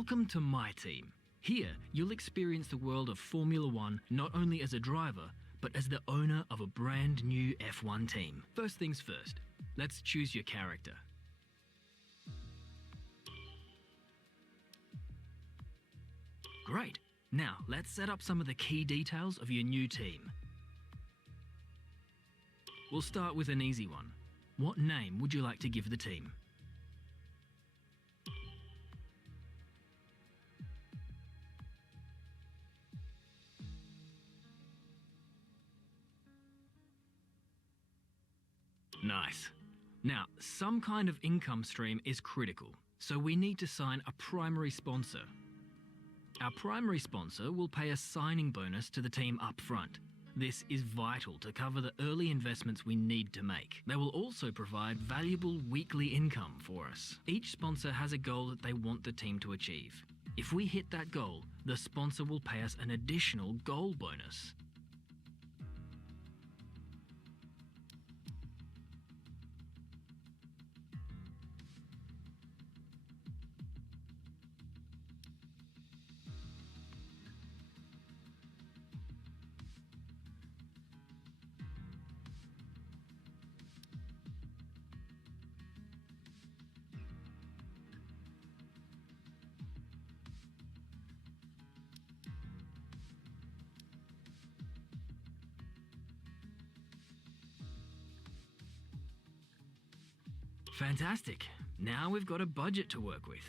Welcome to my team. Here, you'll experience the world of Formula One not only as a driver, but as the owner of a brand new F1 team. First things first, let's choose your character. Great. Now, let's set up some of the key details of your new team. We'll start with an easy one. What name would you like to give the team? Nice. Now, some kind of income stream is critical, so we need to sign a primary sponsor. Our primary sponsor will pay a signing bonus to the team up front. This is vital to cover the early investments we need to make. They will also provide valuable weekly income for us. Each sponsor has a goal that they want the team to achieve. If we hit that goal, the sponsor will pay us an additional goal bonus. Fantastic. Now we've got a budget to work with.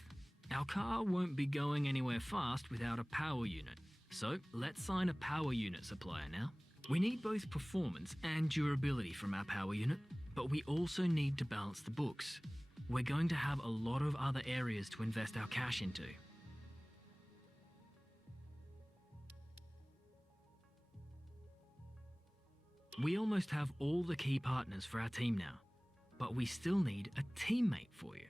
Our car won't be going anywhere fast without a power unit. So let's sign a power unit supplier now. We need both performance and durability from our power unit, but we also need to balance the books. We're going to have a lot of other areas to invest our cash into. We almost have all the key partners for our team now, but we still need a teammate for you.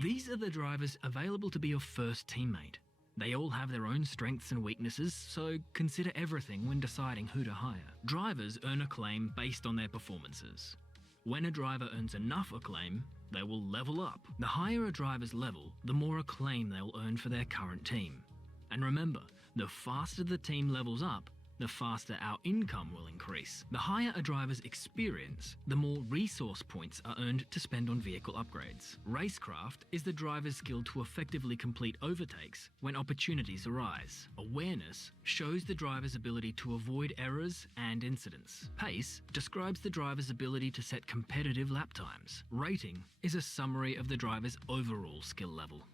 These are the drivers available to be your first teammate. They all have their own strengths and weaknesses, so consider everything when deciding who to hire. Drivers earn acclaim based on their performances. When a driver earns enough acclaim, they will level up. The higher a driver's level, the more acclaim they'll earn for their current team. And remember, the faster the team levels up, the faster our income will increase. The higher a driver's experience, the more resource points are earned to spend on vehicle upgrades. Racecraft is the driver's skill to effectively complete overtakes when opportunities arise. Awareness shows the driver's ability to avoid errors and incidents. Pace describes the driver's ability to set competitive lap times. Rating is a summary of the driver's overall skill level.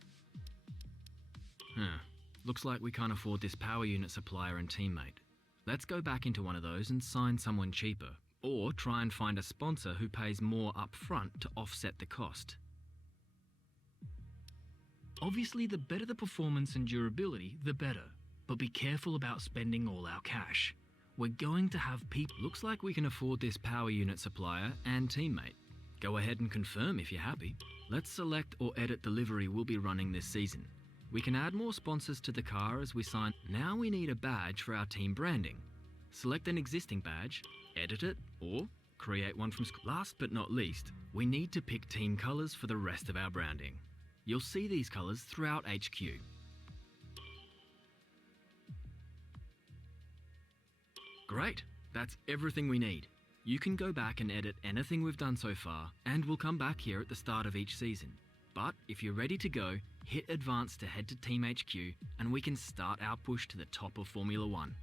Looks like we can't afford this power unit supplier and teammate. Let's go back into one of those and sign someone cheaper, or try and find a sponsor who pays more up front to offset the cost. Obviously, the better the performance and durability, the better, but be careful about spending all our cash. We're going to have people. Looks like we can afford this power unit supplier and teammate. Go ahead and confirm if you're happy. Let's select or edit the livery we'll be running this season. We can add more sponsors to the car as we sign. Now we need a badge for our team branding. Select an existing badge, edit it, or create one from scratch. Last but not least, we need to pick team colors for the rest of our branding. You'll see these colors throughout HQ. Great, that's everything we need. You can go back and edit anything we've done so far, and we'll come back here at the start of each season. But if you're ready to go, hit Advance to head to Team HQ and we can start our push to the top of Formula One.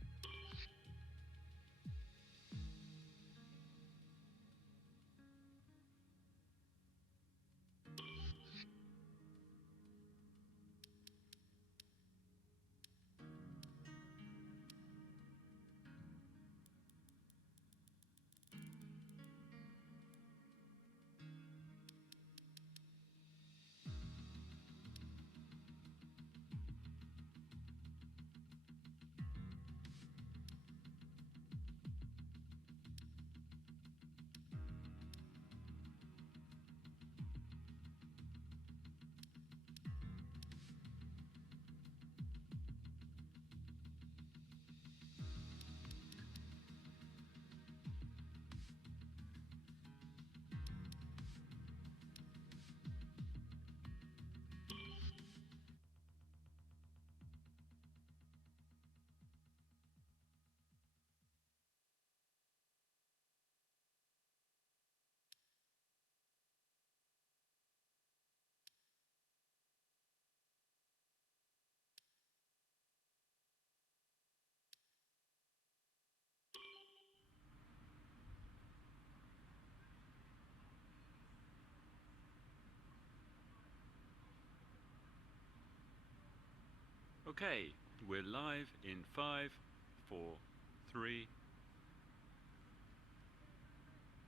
Okay, we're live in 5, 4, 3.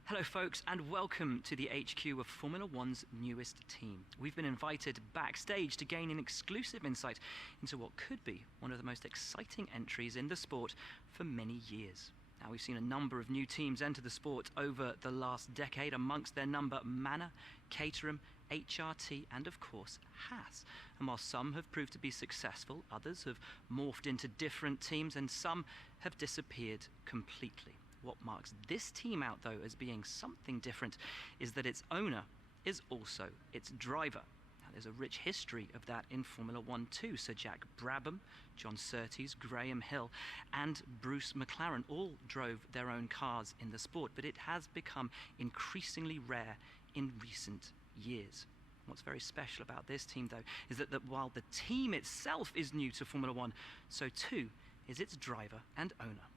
Hello folks, and welcome to the HQ of Formula One's newest team. We've been invited backstage to gain an exclusive insight into what could be one of the most exciting entries in the sport for many years. Now, we've seen a number of new teams enter the sport over the last decade, amongst their number Manor, Caterham, HRT and of course Haas. And while some have proved to be successful, others have morphed into different teams and some have disappeared completely. What marks this team out though as being something different is that its owner is also its driver. Now, there's a rich history of that in Formula One too. Sir Jack Brabham, John Surtees, Graham Hill and Bruce McLaren all drove their own cars in the sport, but it has become increasingly rare in recent years. What's very special about this team though is that while the team itself is new to Formula One, so too is its driver and owner.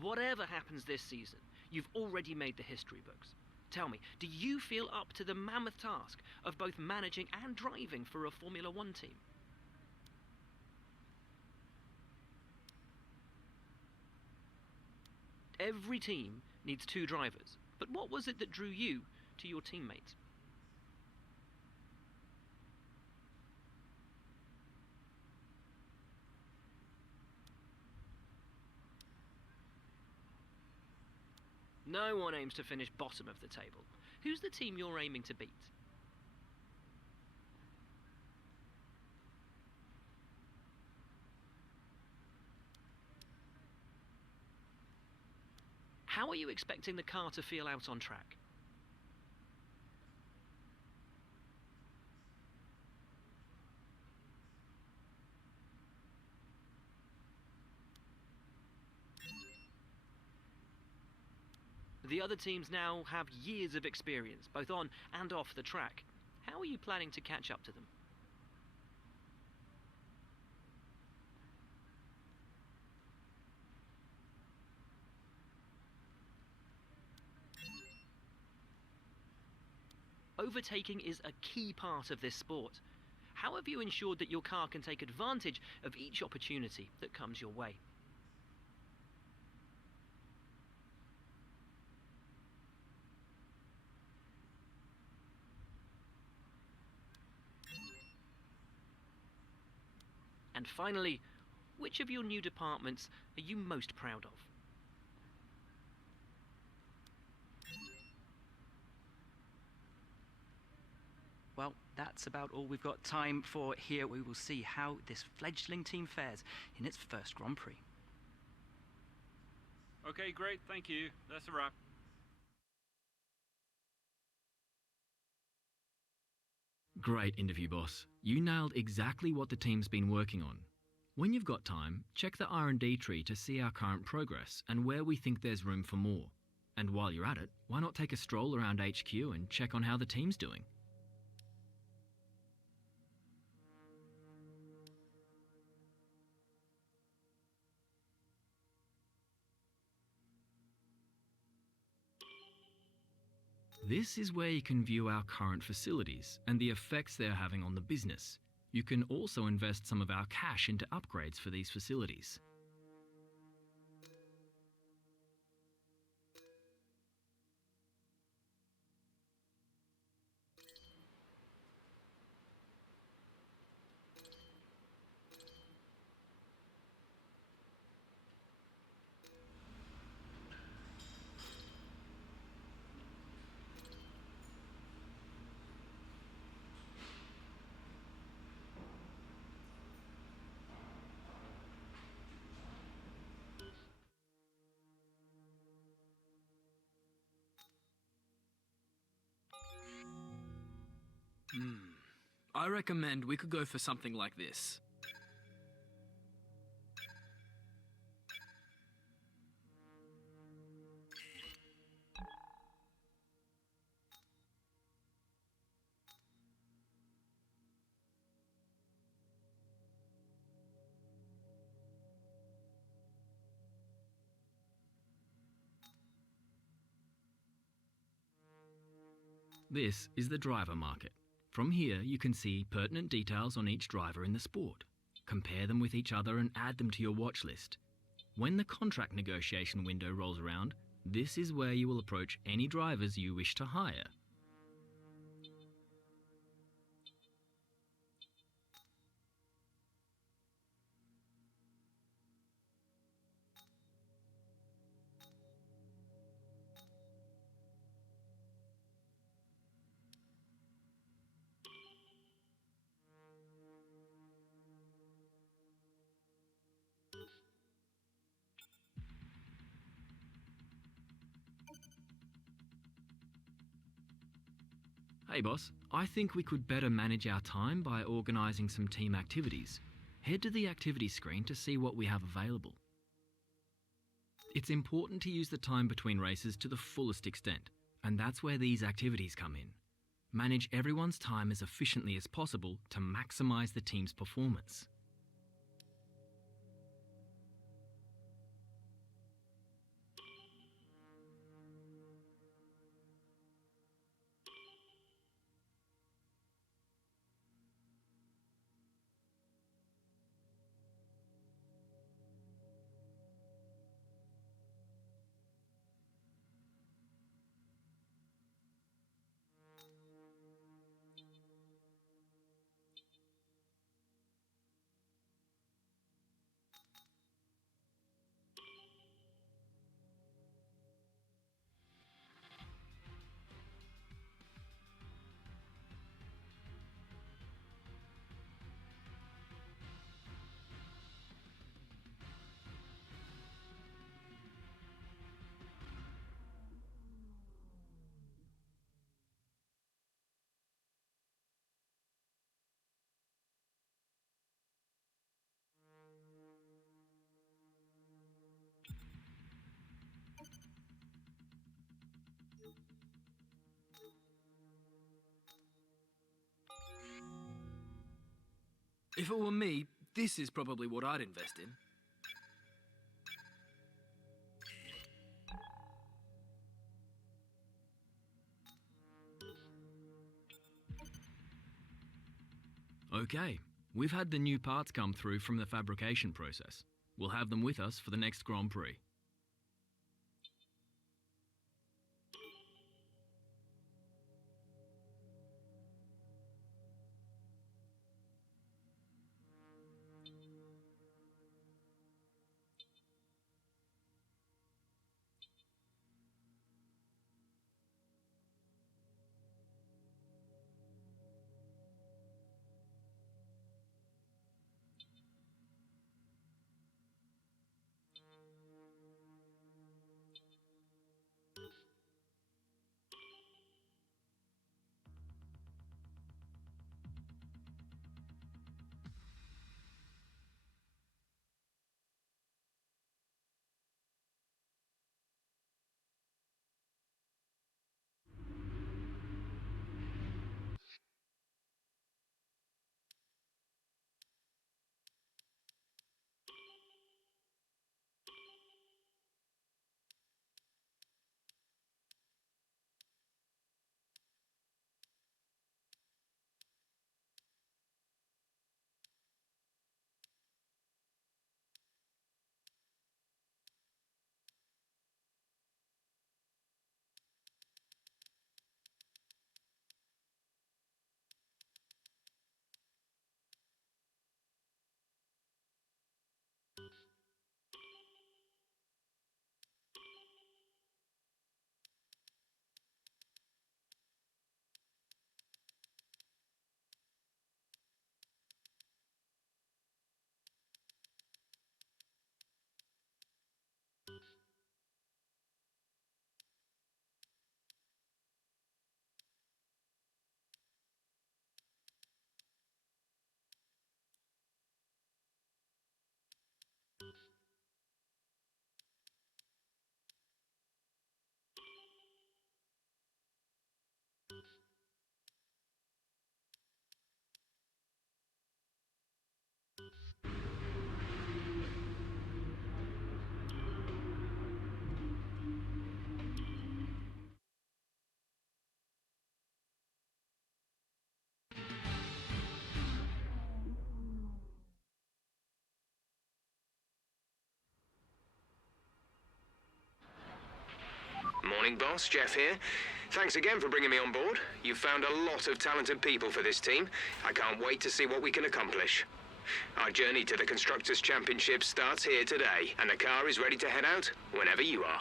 Whatever happens this season, you've already made the history books. Tell me, do you feel up to the mammoth task of both managing and driving for a Formula One team? Every team needs two drivers, but what was it that drew you to your teammates? No one aims to finish bottom of the table. Who's the team you're aiming to beat? How are you expecting the car to feel out on track? The other teams now have years of experience, both on and off the track. How are you planning to catch up to them? Overtaking is a key part of this sport. How have you ensured that your car can take advantage of each opportunity that comes your way? And finally, which of your new departments are you most proud of? Well, that's about all we've got time for here. We will see how this fledgling team fares in its first Grand Prix. Okay, great, thank you. That's a wrap. Great interview, boss. You nailed exactly what the team's been working on. When you've got time, check the R&D tree to see our current progress and where we think there's room for more. And while you're at it, why not take a stroll around HQ and check on how the team's doing? This is where you can view our current facilities and the effects they're having on the business. You can also invest some of our cash into upgrades for these facilities. I recommend we could go for something like this. This is the driver market. From here, you can see pertinent details on each driver in the sport. compare them with each other and add them to your watch list. When the contract negotiation window rolls around, this is where you will approach any drivers you wish to hire. Hey boss, I think we could better manage our time by organising some team activities. Head to the activities screen to see what we have available. It's important to use the time between races to the fullest extent, and that's where these activities come in. Manage everyone's time as efficiently as possible to maximise the team's performance. If it were me, this is probably what I'd invest in. Okay, we've had the new parts come through from the fabrication process. We'll have them with us for the next Grand Prix. Morning, boss. Jeff here. Thanks again for bringing me on board. You've found a lot of talented people for this team. I can't wait to see what we can accomplish. Our journey to the Constructors' Championship starts here today, and the car is ready to head out whenever you are.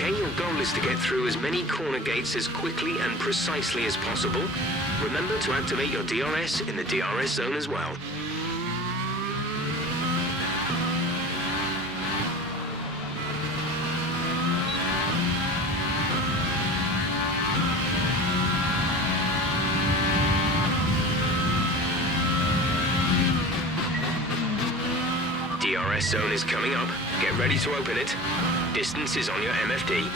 Okay, your goal is to get through as many corner gates as quickly and precisely as possible. Remember to activate your DRS in the DRS zone as well. DRS zone is coming up. Get ready to open it. Distance is on your MFD.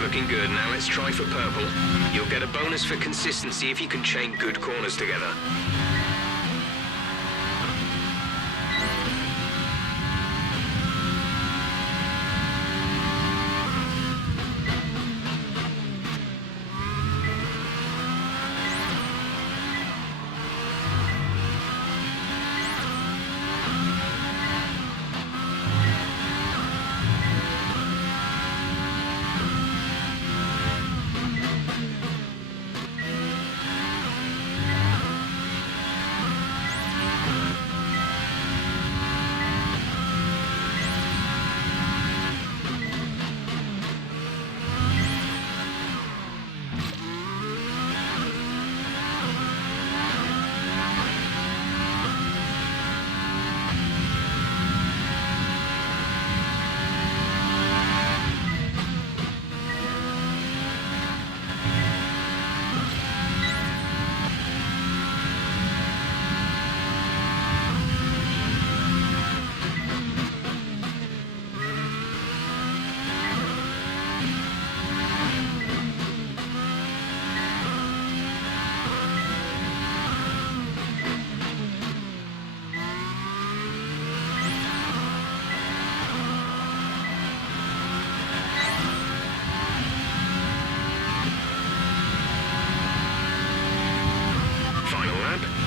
Looking good. Now let's try for purple. You'll get a bonus for consistency if you can chain good corners together.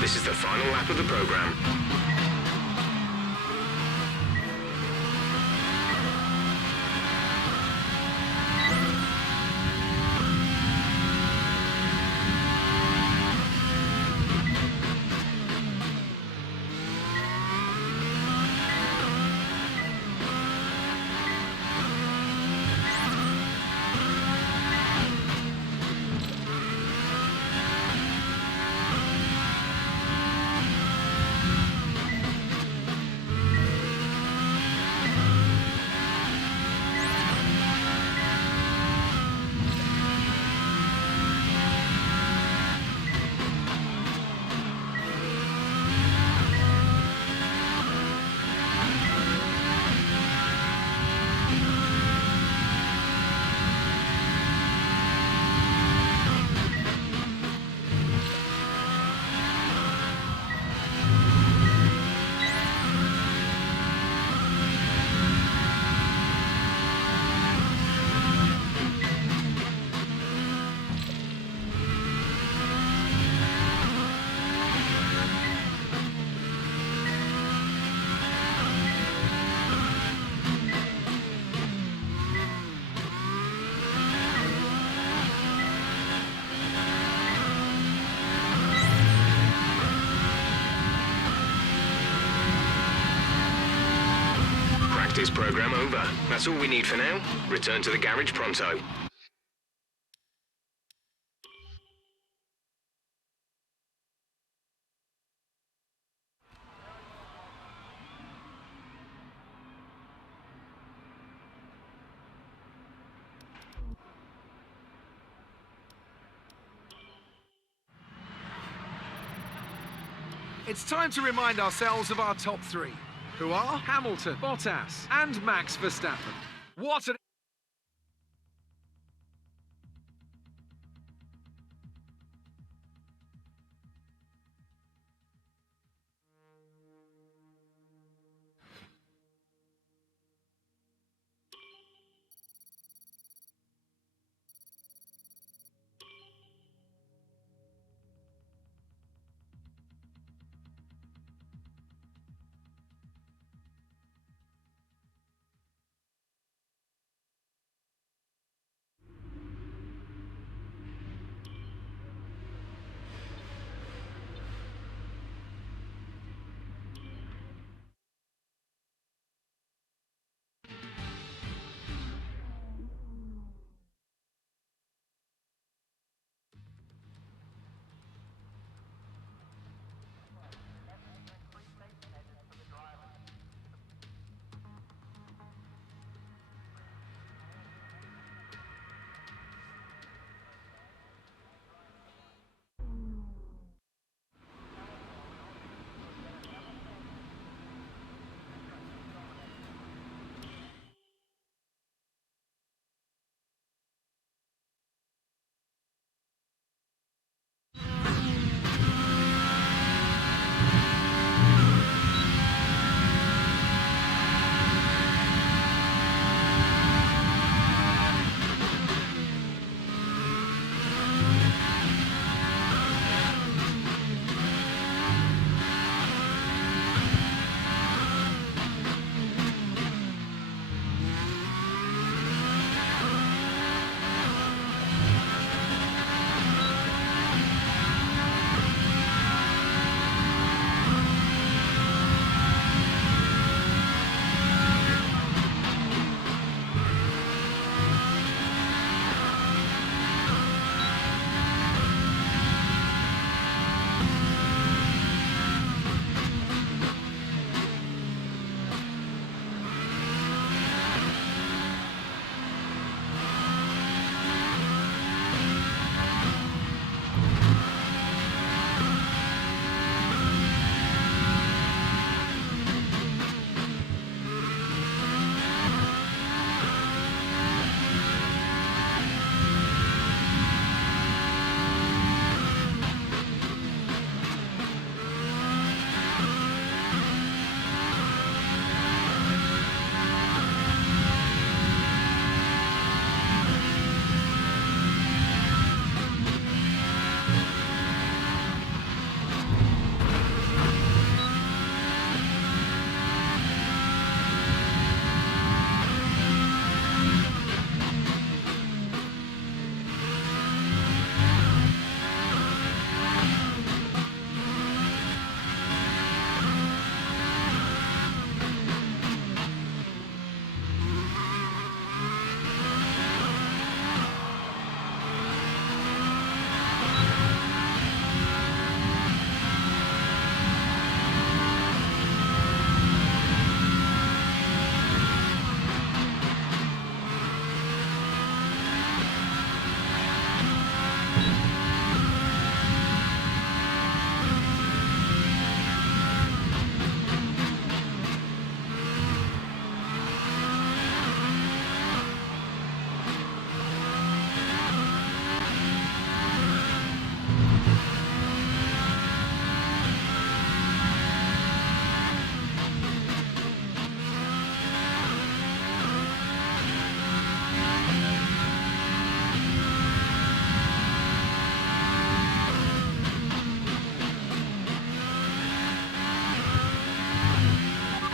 This is the final lap of the program. practice program over. That's all we need for now. Return to the garage pronto. It's time to remind ourselves of our top three, who are Hamilton, Bottas, and Max Verstappen. What an...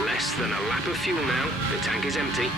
Less than a lap of fuel now. The tank is empty.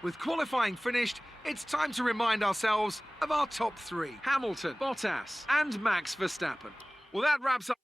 With qualifying finished, it's time to remind ourselves of our top three: Hamilton, Bottas, and Max Verstappen. Well, that wraps up.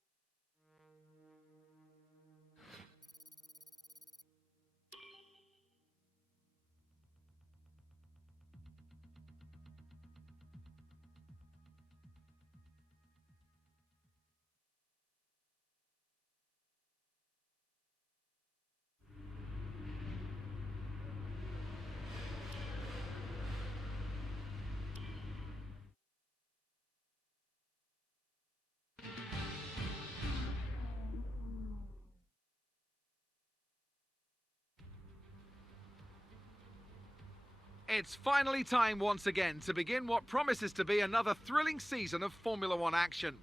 It's finally time once again to begin what promises to be another thrilling season of Formula One action.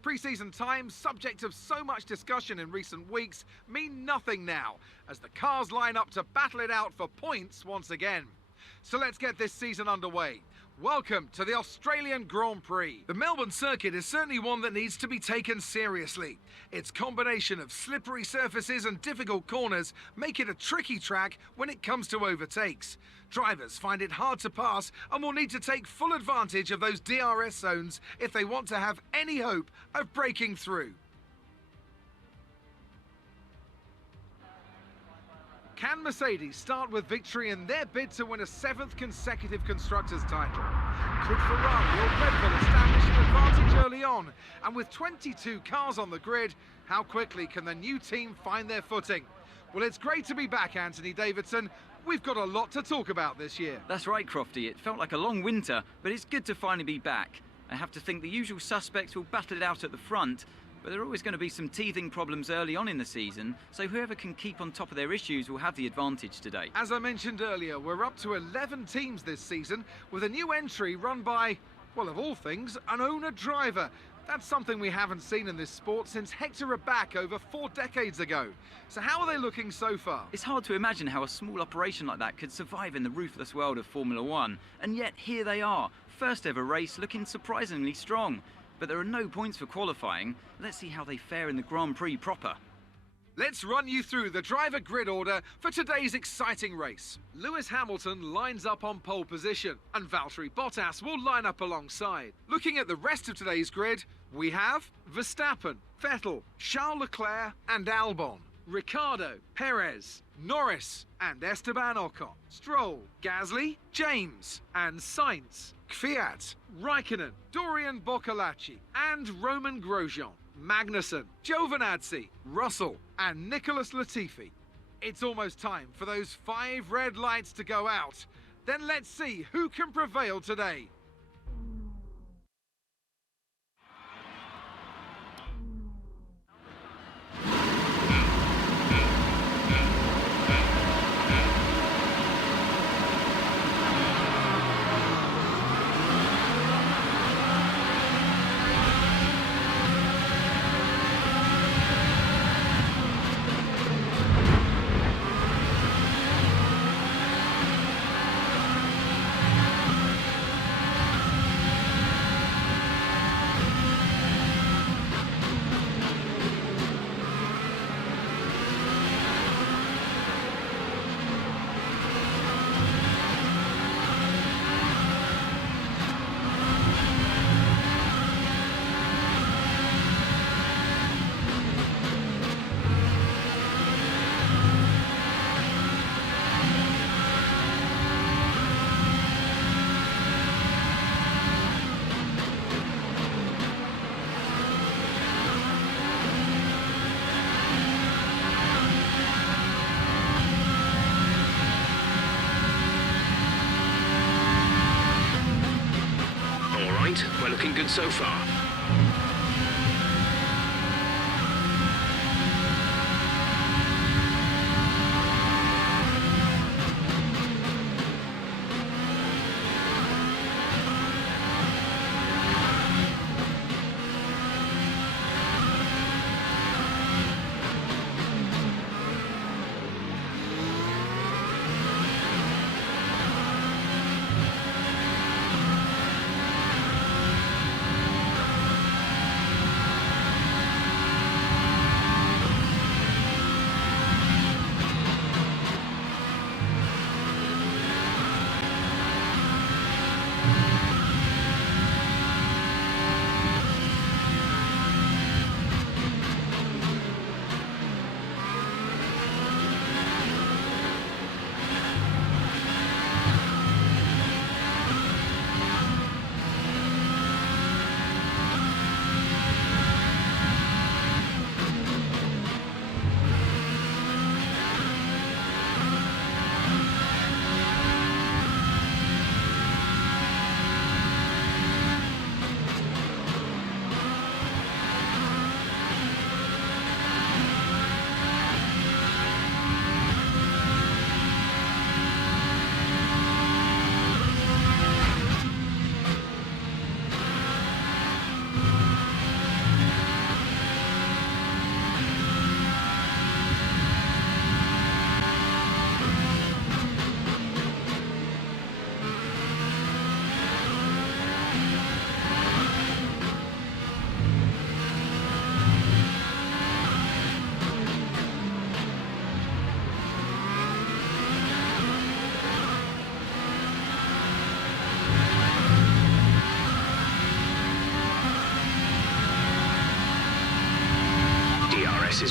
Pre-season times, subject of so much discussion in recent weeks, mean nothing now, as the cars line up to battle it out for points once again. So let's get this season underway. Welcome to the Australian Grand Prix. The Melbourne circuit is certainly one that needs to be taken seriously. Its combination of slippery surfaces and difficult corners make it a tricky track when it comes to overtakes. Drivers find it hard to pass and will need to take full advantage of those DRS zones if they want to have any hope of breaking through. Can Mercedes start with victory in their bid to win a 7th consecutive Constructors' title? Could Ferrari or Red Bull establish an advantage early on? And with 22 cars on the grid, how quickly can the new team find their footing? Well, it's great to be back, Anthony Davidson. We've got a lot to talk about this year. That's right, Crofty. It felt like a long winter, but it's good to finally be back. I have to think the usual suspects will battle it out at the front, but there are always going to be some teething problems early on in the season, so whoever can keep on top of their issues will have the advantage today. As I mentioned earlier, we're up to 11 teams this season, with a new entry run by, well, of all things, an owner-driver. That's something we haven't seen in this sport since Hector Raback over 4 decades ago. So how are they looking so far? It's hard to imagine how a small operation like that could survive in the ruthless world of Formula One, and yet here they are, first ever race looking surprisingly strong. But there are no points for qualifying. Let's see how they fare in the Grand Prix proper. Let's run you through the driver grid order for today's exciting race. Lewis Hamilton lines up on pole position, and Valtteri Bottas will line up alongside. Looking at the rest of today's grid, we have Verstappen, Vettel, Charles Leclerc and Albon, Ricciardo, Perez, Norris and Esteban Ocon, Stroll, Gasly, James and Sainz, Kvyat, Raikkonen, Dorian Boccolacci and Roman Grosjean, Magnussen, Giovinazzi, Russell and Nicholas Latifi. It's almost time for those 5 red lights to go out. Then let's see who can prevail today. We're looking good so far.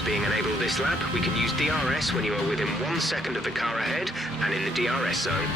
Being enabled this lap, we can use DRS when you are within 1 second of the car ahead and in the DRS zone.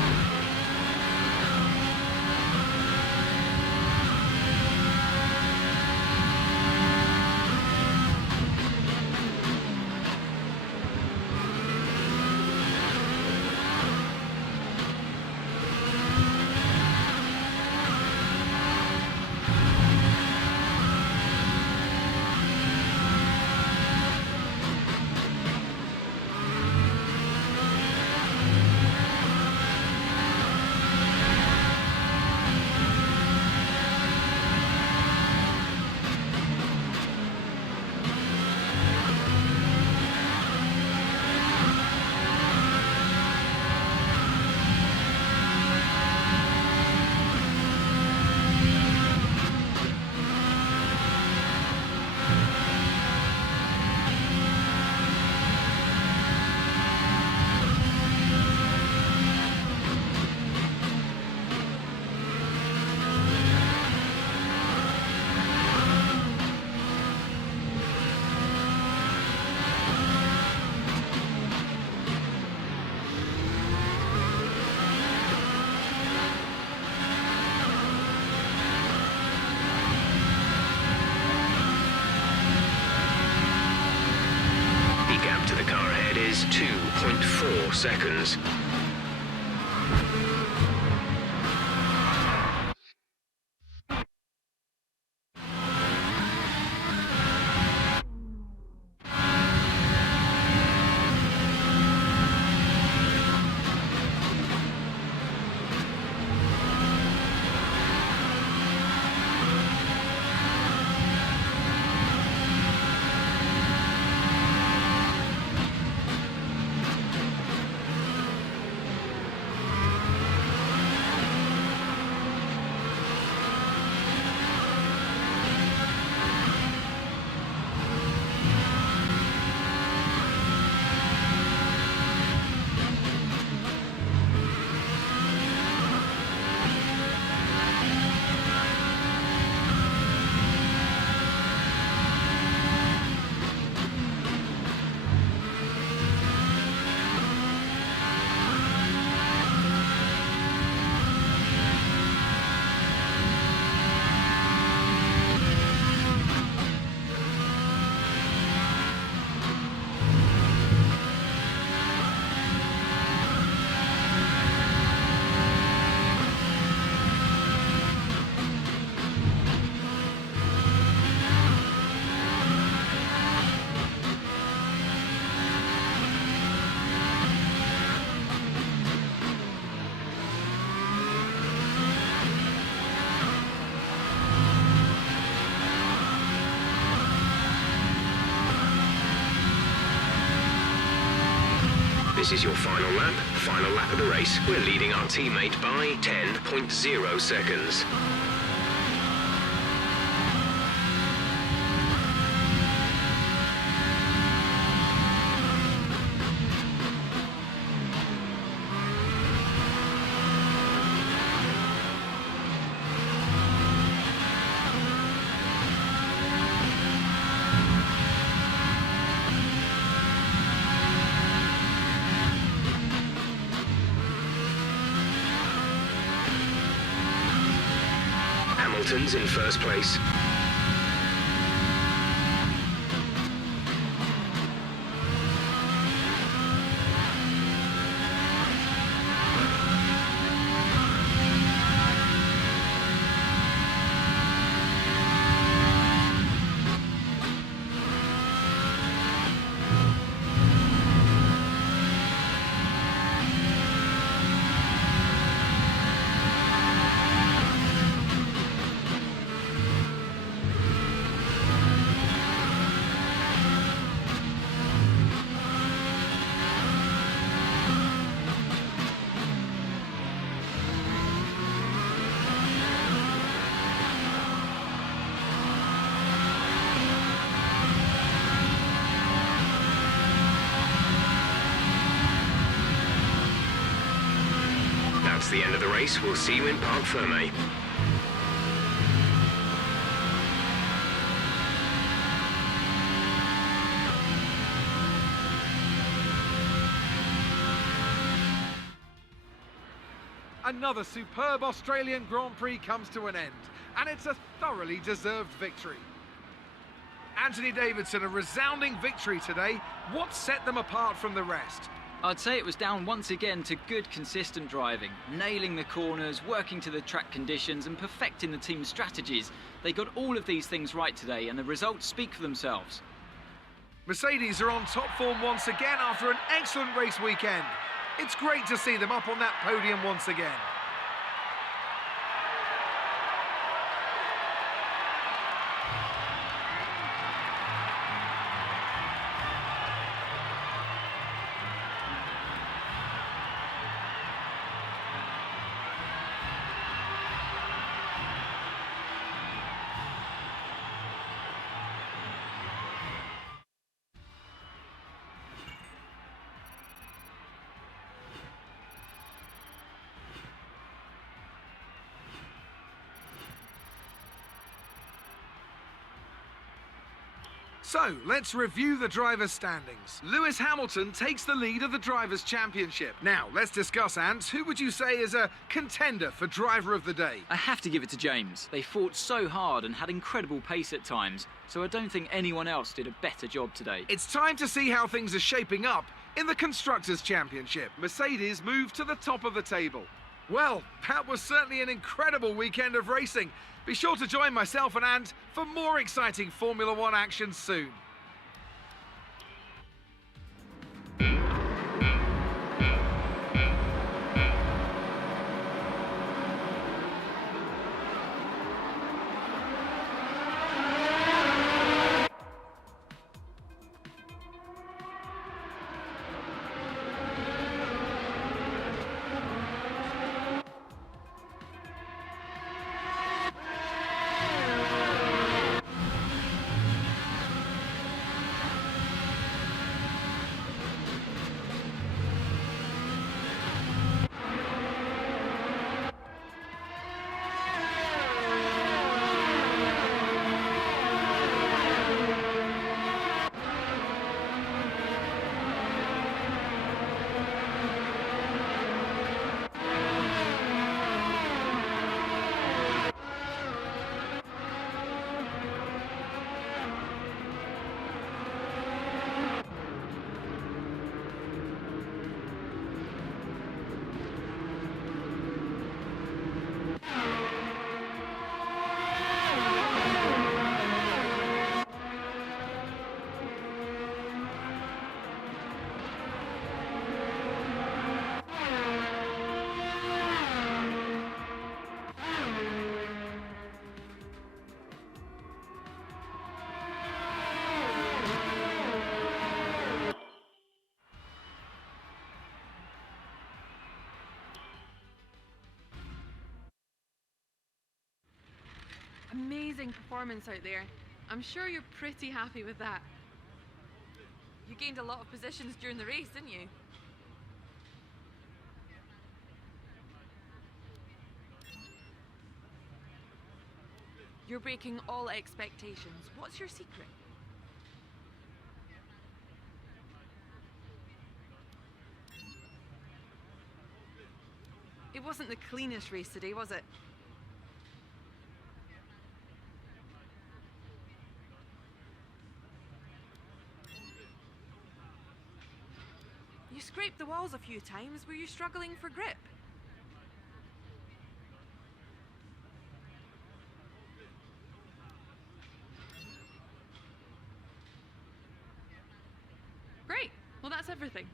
The car ahead is 2.4 seconds. This is your final lap of the race. We're leading our teammate by 10.0 seconds. Hamilton's in first place. That's the end of the race. We'll see you in Parc Fermé. Another superb Australian Grand Prix comes to an end, and it's a thoroughly deserved victory. Anthony Davidson, a resounding victory today. What set them apart from the rest? I'd say it was down once again to good, consistent driving, nailing the corners, working to the track conditions and perfecting the team's strategies. They got all of these things right today and the results speak for themselves. Mercedes are on top form once again after an excellent race weekend. It's great to see them up on that podium once again. So, let's review the drivers' standings. Lewis Hamilton takes the lead of the Drivers' Championship. Now, let's discuss, Ant. Who would you say is a contender for Driver of the Day? I have to give it to James. They fought so hard and had incredible pace at times, so I don't think anyone else did a better job today. It's time to see how things are shaping up in the Constructors' Championship. Mercedes moved to the top of the table. Well, that was certainly an incredible weekend of racing. Be sure to join myself and Ant for more exciting Formula One action soon. Amazing performance out there. I'm sure you're pretty happy with that. You gained a lot of positions during the race, didn't you? You're breaking all expectations. What's your secret? It wasn't the cleanest race today, was it? You scraped the walls a few times. Were you struggling for grip? Great. Well, that's everything.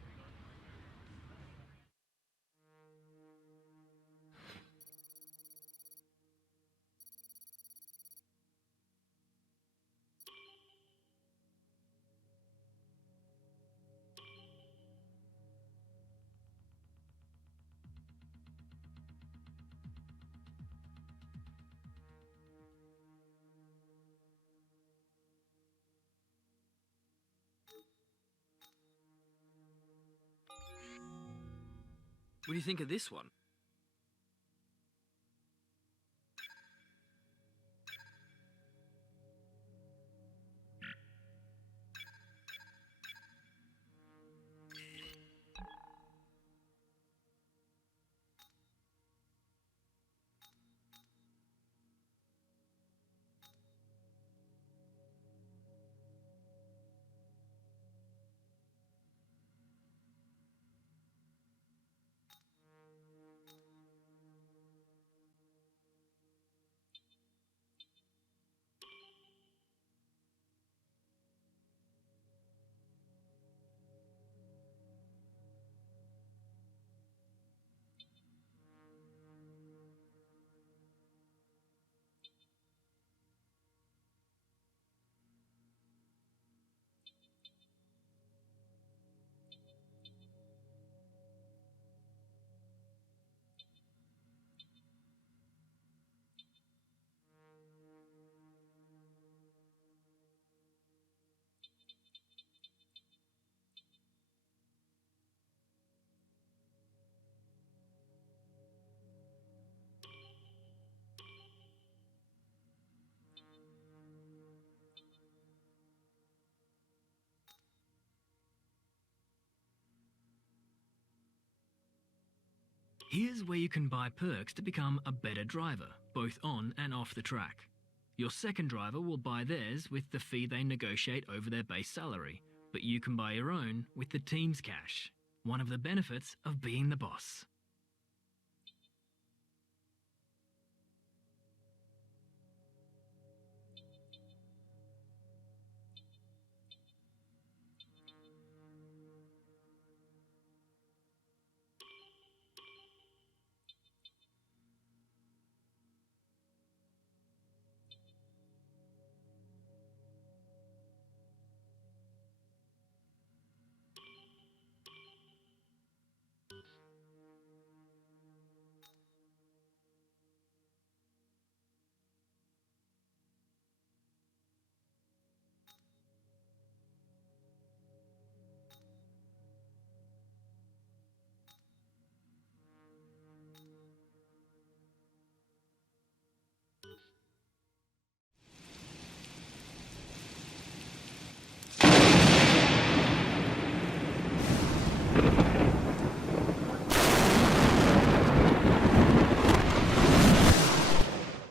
What do you think of this one? Here's where you can buy perks to become a better driver, both on and off the track. Your second driver will buy theirs with the fee they negotiate over their base salary, but you can buy your own with the team's cash. One of the benefits of being the boss.